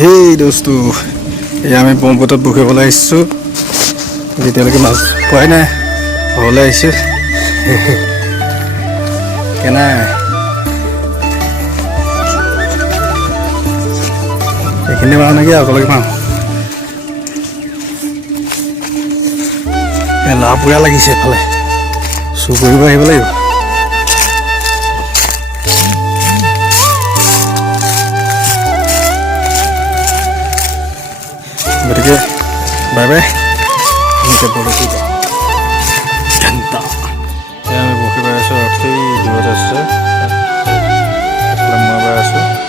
হেই দোস্তু, এই আমি ব্ৰহ্মপুত্ৰত বহিবলৈ আহিছোঁ। যেতিয়ালৈকে মাছ পোৱাই নাই, ঘৰলৈ আহিছোঁ। কেনে এইখিনি মাৰো নেকি, অকলকে মাৰো। লাভপুৰা লাগিছে এফালে, চুৰ কৰিব আহিব লাগিব। গতিকে বাই বাই। এনেকৈ বৰশী আমি বৰশী বাই আছোঁ, সেই দূৰত আছে মই বাই আছোঁ।